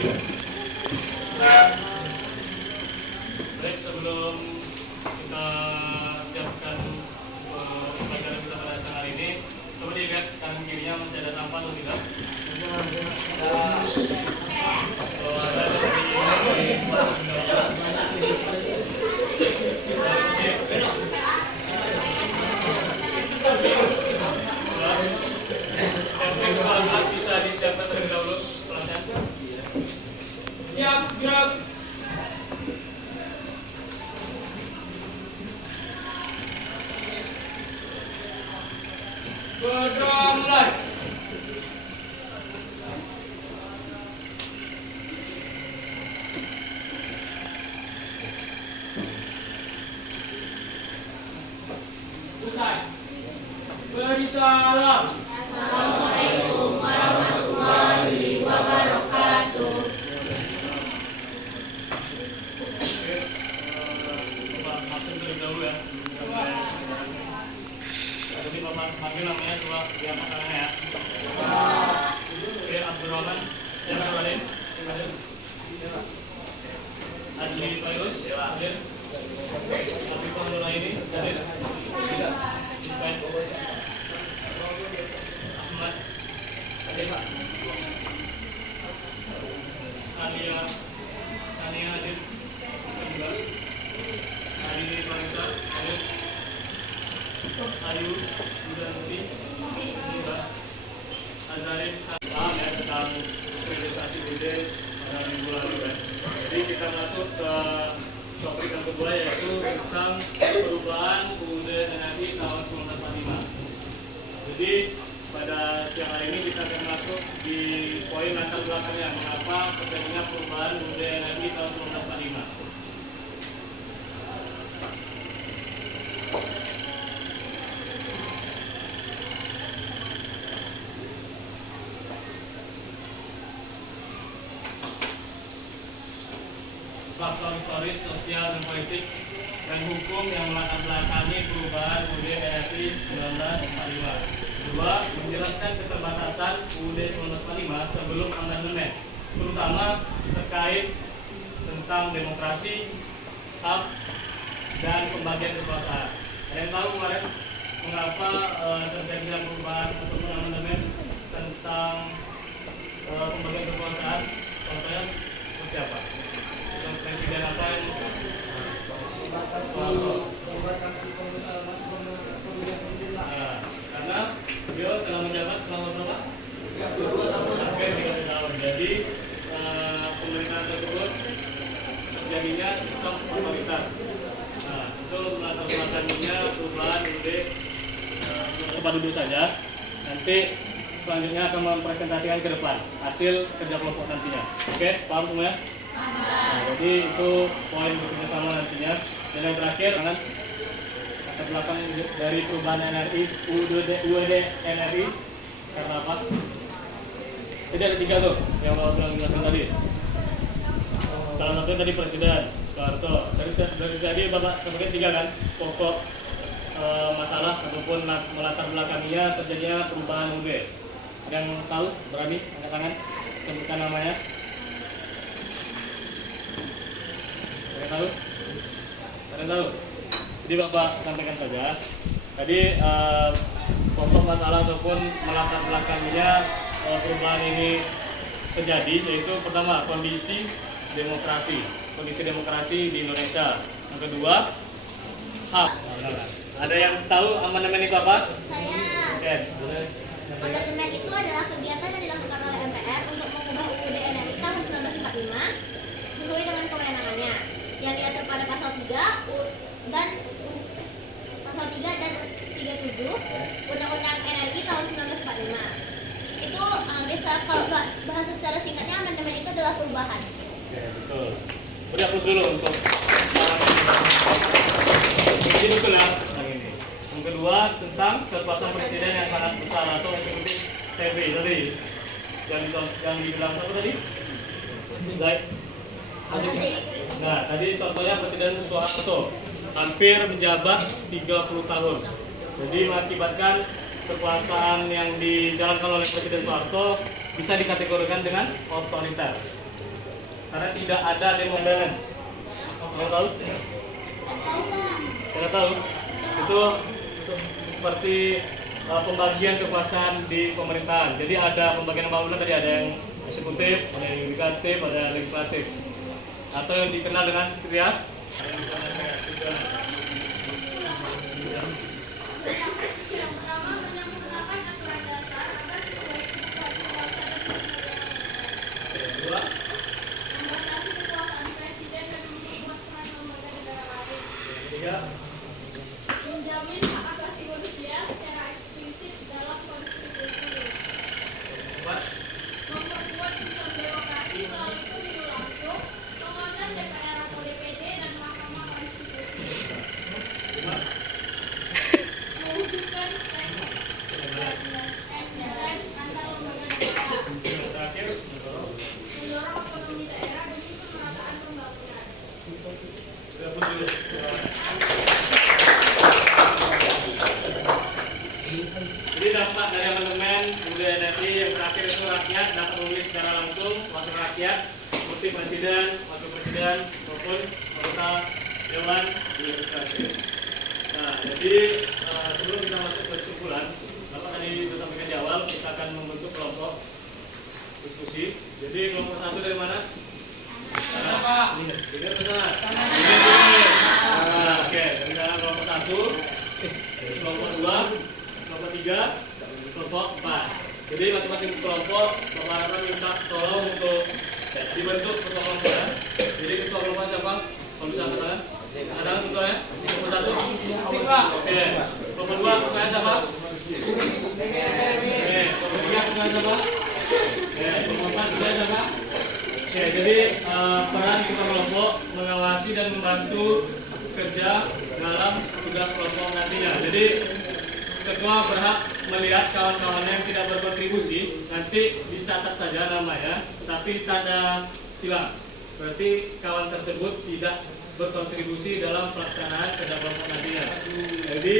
Baik, sebelum kita siapkan pelajaran kita pada siang hari ini, coba dilihat kanan kirinya masih ada sampah atau tidak? Kalau ada bisa disiapkan terlebih dahulu kelasnya. Siap, gerak. Bergerak mulai. Selesai. Beri salam. Assalamualaikum warahmatullahi wabarakatuh. Maksud terlebih dahulu ya. Jadi Bapak panggil namanya coba lihat makanannya ya. Oke, Abdurrahman, siapa Raden? Haji Fairuz, hadir. Afifah Nuraini, hadir. Ismail Ahmad, hadir Pak. Alia hadir. Arini Farisa, hadir. Ayu Budanti, juga. Azarin, paham ya tentang realisasi bude pada minggu lalu ya. Jadi kita masuk ke topik yang kedua yaitu tentang perubahan UUD NRI tahun 1945. Jadi pada siang hari ini kita akan masuk di poin latar belakangnya mengapa terjadinya perubahan UUD NRI tahun 1945. Faktor historis, sosial, dan politik dan hukum yang melatar belakangi perubahan UUD NRI 1945. Kedua, menjelaskan keterbatasan UUD 1945 sebelum amandemen, terutama terkait tentang demokrasi, hak, dan pembagian kekuasaan. Ada yang tahu kemarin mengapa terjadinya perubahan atau amandemen tentang pembagian kekuasaan? Kalau saya seperti apa? Presiden apa yang karena beliau telah menjabat selama berapa? 32 tahun. Hampir 30 tahun. Jadi pemerintahan tersebut terjadinya sistem otoritas. Nah, itu melatar belakanginya perubahan UUD. Tempat duduk saja. Nanti selanjutnya akan mempresentasikan ke depan hasil kerja kelompok nantinya. Oke, paham semuanya? Nah, jadi itu poin bekerja sama nantinya. Dan yang terakhir, latar belakang dari perubahan NRI, UUD NRI karena apa? Jadi ada 3 tuh yang mau bilang tadi. Salah satu tadi Presiden Soeharto. Dari tadi Bapak sebutin 3 kan pokok masalah ataupun melatar belakanginya terjadinya perubahan UUD. Yang tahu berani angkat tangan sebutkan namanya. Tahu? Ada tahu? Jadi Bapak sampaikan saja. Tadi pokok masalah ataupun melatar belakanginya perubahan ini terjadi yaitu pertama kondisi demokrasi di Indonesia. Yang kedua hak. Ada yang tahu amandemen itu apa? Saya. Boleh. Amandemen itu adalah kegiatan yang dilakukan oleh MPR untuk mengubah UUD NRI tahun 1945 sesuai dengan kewenangannya yang diatur pada pasal 3 dan 37 Undang-Undang NRI tahun 1945. Itu biasa kalau bahasa secara singkatnya amandemen itu adalah perubahan. Oke, betul. Beri aplaus dulu untuk ini betul ya yang ini. Yang kedua tentang kekuasaan presiden yang sangat besar atau eksekutif TV tadi yang dibilang apa tadi? Baik. Nah, tadi contohnya Presiden Soeharto hampir menjabat 30 tahun. Jadi mengakibatkan kekuasaan yang dijalankan oleh Presiden Soeharto bisa dikategorikan dengan otoriter. karena tidak ada demo balance. Kalian tahu? Kalian tahu? Itu seperti pembagian kekuasaan di pemerintahan. Jadi ada pembagian pembangunan tadi, ada yang eksekutif, ada yang yudikatif, ada yang legislatif, atau yang dikenal dengan trias. Menjamin hak asasi manusia secara eksplisit dalam konstitusi. Memperkuat sistem demokrasi melalui pemilu langsung, penguatan DPR atau DPD dan Mahkamah Konstitusi. Mewujudkan excellence antar lembaga negara. Mendorong otonomi daerah demi pemerataan pembangunan. Jadi dampak dari amandemen kemudian nanti yang terakhir itu rakyat dapat memilih secara langsung wakil rakyat seperti presiden, wakil presiden maupun anggota dewan legislatif. Nah, jadi sebelum kita masuk ke kesimpulan, Bapak tadi sudah sampaikan di awal kita akan membentuk kelompok diskusi. Jadi kelompok satu dari mana? Ini, dengar benar. Oke, misalnya kelompok satu, kelompok dua, kelompok tiga, kelompok empat. Jadi masing-masing kelompok Bapak minta tolong untuk dibentuk ketua kelompoknya. Jadi ketua kelompok siapa? Kalau bisa katakan. Ada ketuanya? Kelompok satu. Oke. Kelompok dua ketuanya siapa? Oke. Kelompok tiga ketuanya siapa? Oke. Kelompok empat ketuanya siapa? Oke. Jadi peran ketua kelompok mengawasi dan membantu kerja dalam tugas kelompok nantinya. Jadi ketua berhak melihat kawan-kawannya yang tidak berkontribusi, nanti dicatat saja namanya, tapi tanda silang. Berarti kawan tersebut tidak berkontribusi dalam pelaksanaan kerja kelompok nantinya. Jadi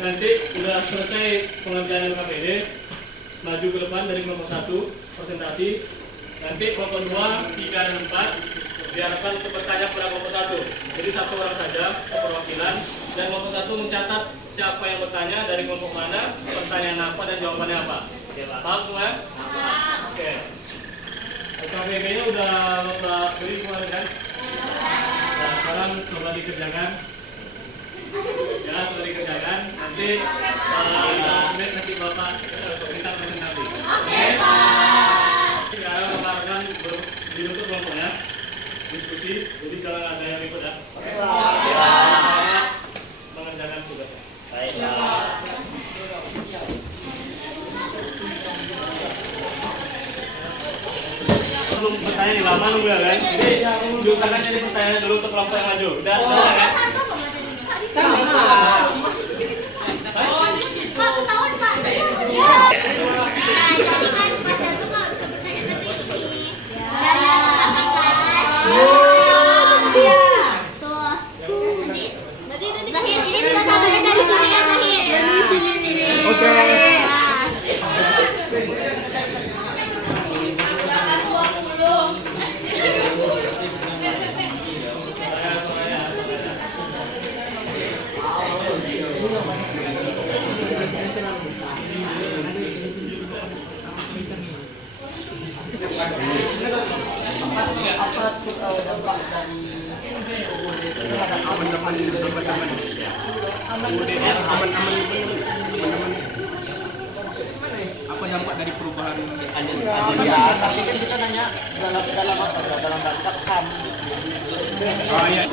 nanti sudah selesai pengerjaan KPD, maju ke depan dari kelompok 1 presentasi. Nanti kelompok 2, 3, dan 4 diharapkan untuk bertanya kepada kelompok 1. Jadi satu orang saja perwakilan, dan kelompok 1 mencatat siapa yang bertanya, dari kelompok mana, pertanyaan apa, dan jawabannya apa. Oke, paham semua? Oke. KPG-nya udah Bapak beli kemarin kan? Nah, sekarang coba dikerjakan. Ya, coba dikerjakan. Nanti nanti Bapak minta presentasi. Oke. Sekarang Bapak akan dibentuk kelompoknya, diskusi. Jadi kalau ada yang ikut ya. Oke. Mengerjakan tugasnya. Belum bertanya nih, lama nunggu ya kan? Jadi diusahakan jadi pertanyaan dulu untuk kelompok yang maju. Udah kan? Sama. Pak, ketahuan Pak. Ya. Nah, jadi kan Mas Datu kalau bisa bertanya nanti ini. Dari belakang ke atas. Tuh. Nanti Zahir, ini bisa sampai dari sini kan Zahir? Dari sini. Oke. Apa dampak dari perubahan Ya, tapi kan kita nanya dalam apa? Dalam rangka HAM. Oh iya.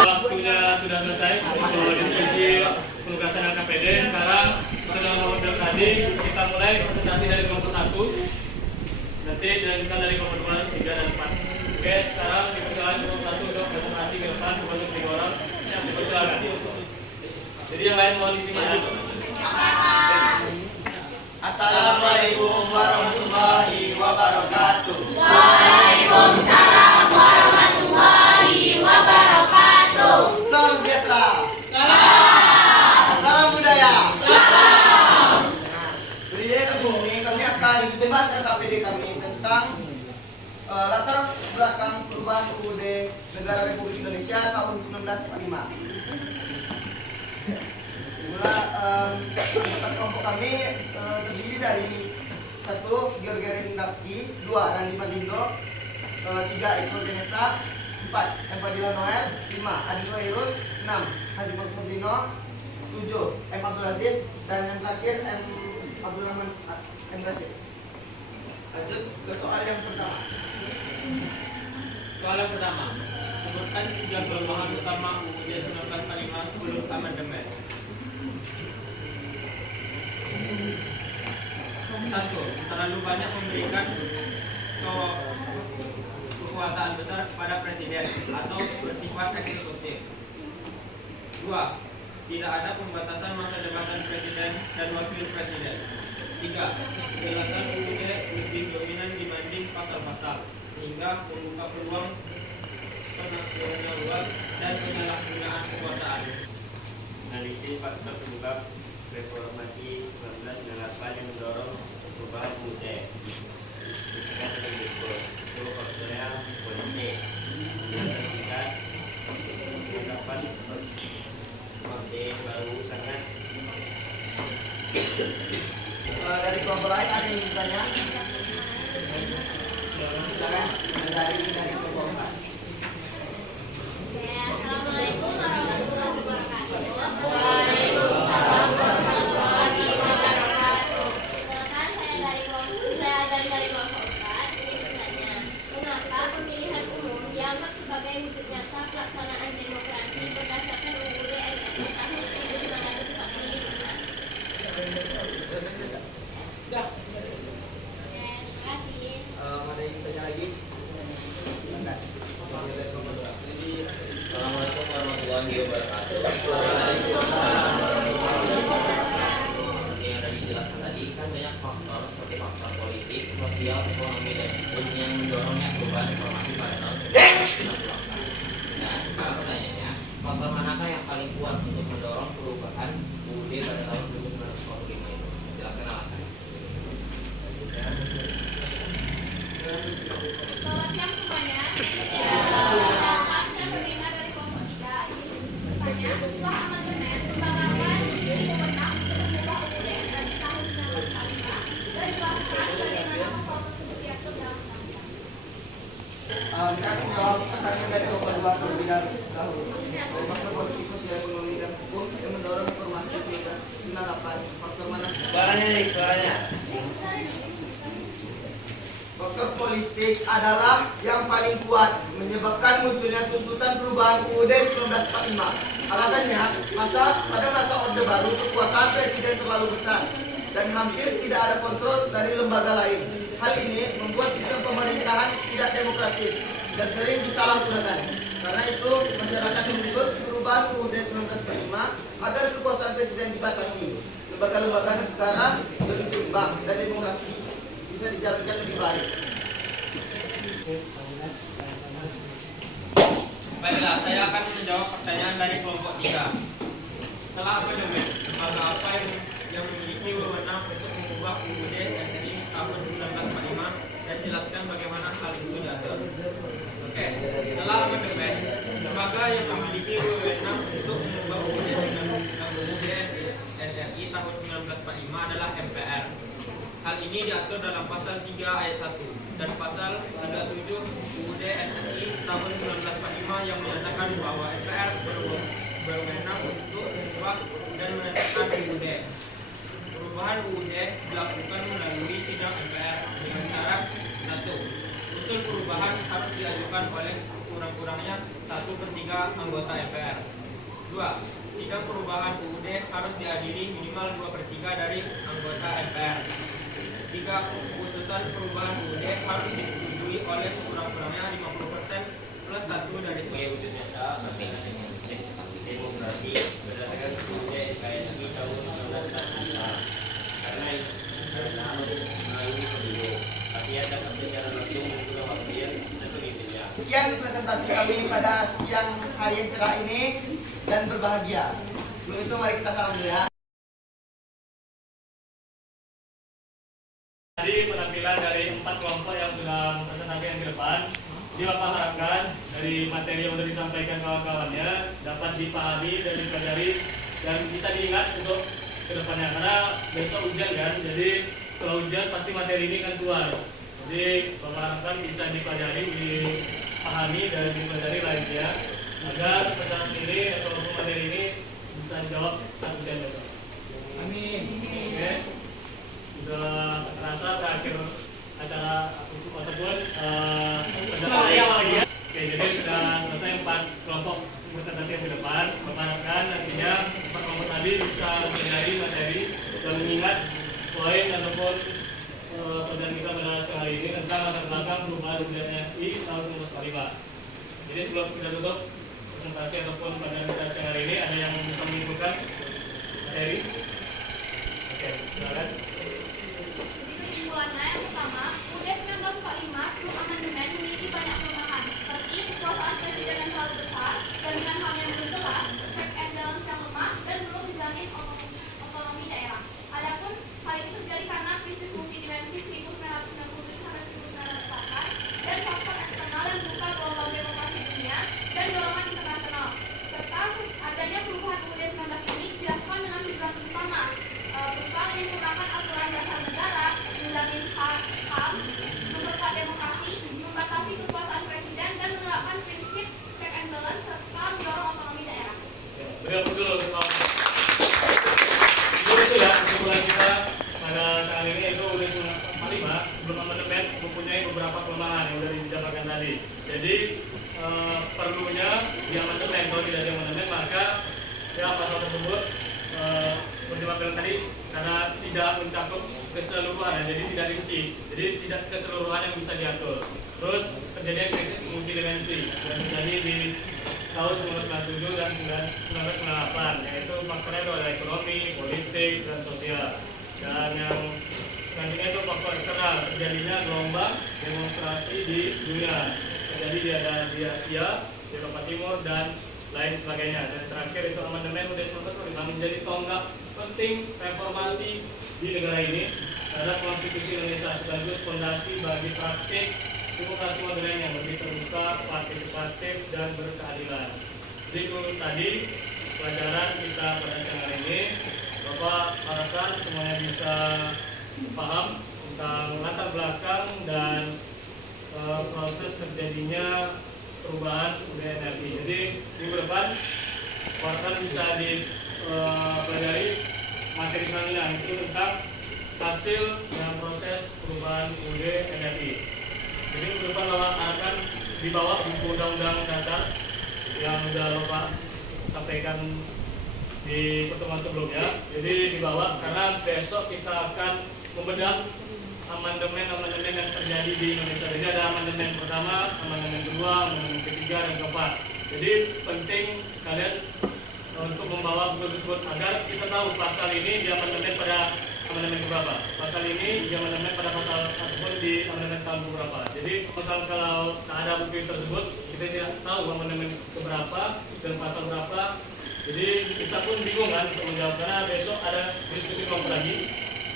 Waktunya sudah selesai untuk diskusi penugasan LKPD. Sekarang setelah model tadi kita mulai presentasi dari kelompok 1. Nanti dilanjutkan dari kelompok 2, 3, dan 4. Oke, sekarang dipersilakan kelompok 1 untuk presentasi ke depan untuk 3 orang. Yang dipersilakan. Jadi yang lain mohon isi maju. Assalamualaikum membahas LKPD kami tentang latar belakang perubahan UUD Negara Republik Indonesia tahun 1945. Mula kelompok kami terdiri dari 1. George Narski, 2. Randi Madindo, 3. Eko Genesa, 4. Empadilla Noel, 5. Adi Wairus, 6. Haji Fakrudino, 7. M. Abdul Aziz, dan yang terakhir M. Abdul Rahman M. Rashid. Lanjut ke soal yang pertama. Soalan pertama, sebutkan 3 kelemahan utama UUD 1945 sebelum amandemen. 1. Terlalu banyak memberikan kekuasaan besar kepada presiden atau bersifat eksekutif. 2. Tidak ada pembatasan masa jabatan presiden dan wakil presiden. 3. Penjelasan UUD lebih dominan dibanding pasal-pasal, sehingga membuka peluang penafsiran luas dan penyalahgunaan kekuasaan. Analisis faktor penyebab reformasi 1998 yang mendorong perubahan UUD. Disebutkan oleh berikut. Itu faktornya politik. Yang singkat, pendapat UUD baru sangat. Dari kelompok lain ada yang bertanya? Silakan dari kelompok 4. Oke, assalamualaikum warahmatullahi wabarakatuh. Waalaikumsalam warahmatullahi wabarakatuh. Perkenalkan, saya dari kelompok 4 ingin bertanya, mengapa pemilihan umum dianggap sebagai wujud nyata pelaksanaan demokrasi berdasarkan UUD NRI tahun 1945? Oke, terima kasih. Ada yang bertanya lagi? Assalamualaikum warahmatullahi wabarakatuh. Seperti yang tadi dijelaskan tadi, kan banyak faktor seperti faktor politik, sosial, ekonomi, dan hukum yang mendorongnya perubahan informasi pada tahun 1964. Nah, sekarang pertanyaannya, faktor manakah yang paling kuat untuk mendorong perubahan UUD pada tahun 1945 itu? Jelaskan alasannya. Selamat siang semuanya. Perkenalkan, saya Ferdinand dari kelompok 3. Ingin bertanya, setelah amandemen, lembaga apa yang memiliki wewenang untuk mengubah UUD NRI tahun 1945 dan jelaskan bagaimana pasal tersebut diatur dalam undang-undang. Kita akan menjawab pertanyaan dari kelompok 2 terlebih dahulu. Faktor politik, sosial, ekonomi, dan hukum yang mendorong reformasi 1998. Faktor mana? Suaranya. Faktor politik adalah yang paling kuat menyebabkan munculnya tuntutan perubahan UUD 1945. Alasannya, pada masa Orde Baru kekuasaan presiden terlalu besar dan hampir tidak ada kontrol dari lembaga lain. Hal ini membuat sistem pemerintahan tidak demokratis dan sering disalahgunakan. Karena itu, masyarakat menuntut perubahan UUD 1945 agar kekuasaan presiden dibatasi. Lembaga-lembaga negara lebih seimbang dan demokrasi bisa dijalankan lebih baik. Baiklah, saya akan menjawab pertanyaan dari kelompok 3. Setelah amandemen, lembaga apa yang memiliki wewenang untuk mengubah UUD NRI tahun 1945 dan jelaskan bagaimana hal itu diatur. Oke, setelah amandemen, lembaga yang memiliki wewenang untuk mengubah UUD NRI tahun 1945 adalah MPR. Hal ini diatur dalam pasal 3 ayat 1 dan pasal 37 UUD NRI tahun 1945 yang menyatakan bahwa MPR berwenang untuk mengubah dan menetapkan UUD. Perubahan UUD dilakukan melalui sidang MPR dengan syarat 1. Usul perubahan harus diajukan oleh kurang-kurangnya 1/3 anggota MPR. 2. Sidang perubahan UUD harus dihadiri minimal 2/3 dari anggota MPR. 3. Keputusan perubahan UUD harus disetujui oleh sekurang-kurangnya 50% plus 1 dari Sebagai wujud nyata, demokrasi berdasarkan UUD NRI tahun 1945. Karena melalui pemilu, rakyat dapat secara langsung menentukan wakil dan pemimpinnya. Sekian presentasi kami pada siang hari yang cerah ini dan berbahagia. Sebelum itu mari kita salam dulu ya. Tadi penampilan dari 4 kelompok yang sudah presentasikan ke depan. Jadi Bapak harapkan dari materi yang sudah disampaikan kawan-kawannya dapat dipahami dan dipelajari dan bisa diingat untuk kedepannya, karena besok hujan kan, jadi kalau hujan pasti materi ini akan keluar. Jadi Bapak harapkan bisa dipelajari, dipahami dan dipelajari lainnya agar perjalanan ini atau materi ini bisa dijawab saat hujan besok. Amin. Oke. Sudah terasa berakhir acara ataupun lagi. Oke, jadi sudah selesai 4 kelompok presentasi yang ke depan. Bapak harapkan nantinya 4 kelompok tadi bisa mempelajari materi dan mengingat poin ataupun pelajaran kita pada siang hari ini tentang latar belakang perubahan UMNI tahun 1945. Jadi sebelum kita tutup presentasi ataupun pelajaran kita siang hari ini, ada yang bisa menyimpulkan materi? Oke, silakan. Kesimpulannya yang pertama, UUD 1945 sebelum amandemen memiliki banyak kelemahan seperti kekuasaan presiden yang terlalu besar, jaminan hal yang belum jelas, check and balance yang lemah, dan belum menjamin otonomi daerah. Adapun hal ini terjadi karena krisis multidimensi 1997 sampai 1998 dan faktor eksternal yang berupa gelombang demokrasi dunia dan dorongan internasional, serta adanya perubahan UUD 19 ini dilakukan dengan tujuan utama berupa menyempurnakan aturan dasar negara, menjamin hak, memperkuat demokrasi, membatasi kekuasaan presiden, dan menerapkan prinsip check and balance serta mendorong otonomi daerah. Beliau dulu itu ya kesimpulan kita pada saat ini, itu UUD 1945 sebelum amandemen mempunyai beberapa kelemahan yang sudah dijabarkan tadi. Jadi perlunya di amandemen, kalau tidak di amandemen maka ya pasal tersebut seperti Pak bilang tadi, karena tidak mencakup keseluruhan, jadi tidak rinci, jadi tidak keseluruhan yang bisa diatur. Terus terjadi krisis multidimensi yang terjadi di tahun 1997 dan 1998, yaitu faktornya itu ada ekonomi, politik, dan sosial. Dan yang selanjutnya itu faktor eksternal, terjadinya gelombang demonstrasi di dunia, terjadi di Asia, di Eropa Timur, dan lain sebagainya. Dan terakhir itu amandemen UUD 1945 menjadi tonggak penting reformasi di negara ini terhadap konstitusi Indonesia sekaligus fondasi bagi praktik demokrasi modern yang lebih terbuka, partisipatif, dan berkeadilan. Jadi itu tadi pelajaran kita pada siang hari ini. Bapak harapkan semuanya bisa paham tentang latar belakang dan proses terjadinya perubahan UMNI. Jadi minggu depan wartawan bisa dipelajari materi selanjutnya, itu tentang hasil dan proses perubahan UUD NRI. Jadi minggu depan Bapak akan dibawa buku undang-undang dasar yang sudah Bapak sampaikan di pertemuan sebelumnya. Jadi dibawa karena besok kita akan membedah amandemen yang terjadi di Indonesia. Jadi ada amandemen pertama, amandemen kedua, amandemen ketiga, dan keempat. Jadi penting kalian untuk membawa buku tersebut agar kita tahu pasal ini di amandemen pada amandemen berapa, pasal ini di amandemen pada pasal ataupun di amandemen tahun berapa. Jadi misal kalau tak ada buku tersebut, kita tidak tahu amandemen keberapa dan pasal berapa. Jadi kita pun bingung kan untuk menjawab, karena besok ada diskusi kelompok lagi.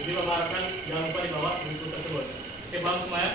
Jadi Bapak harapkan jangan lupa dibawa buku tersebut. Oke, paham semuanya?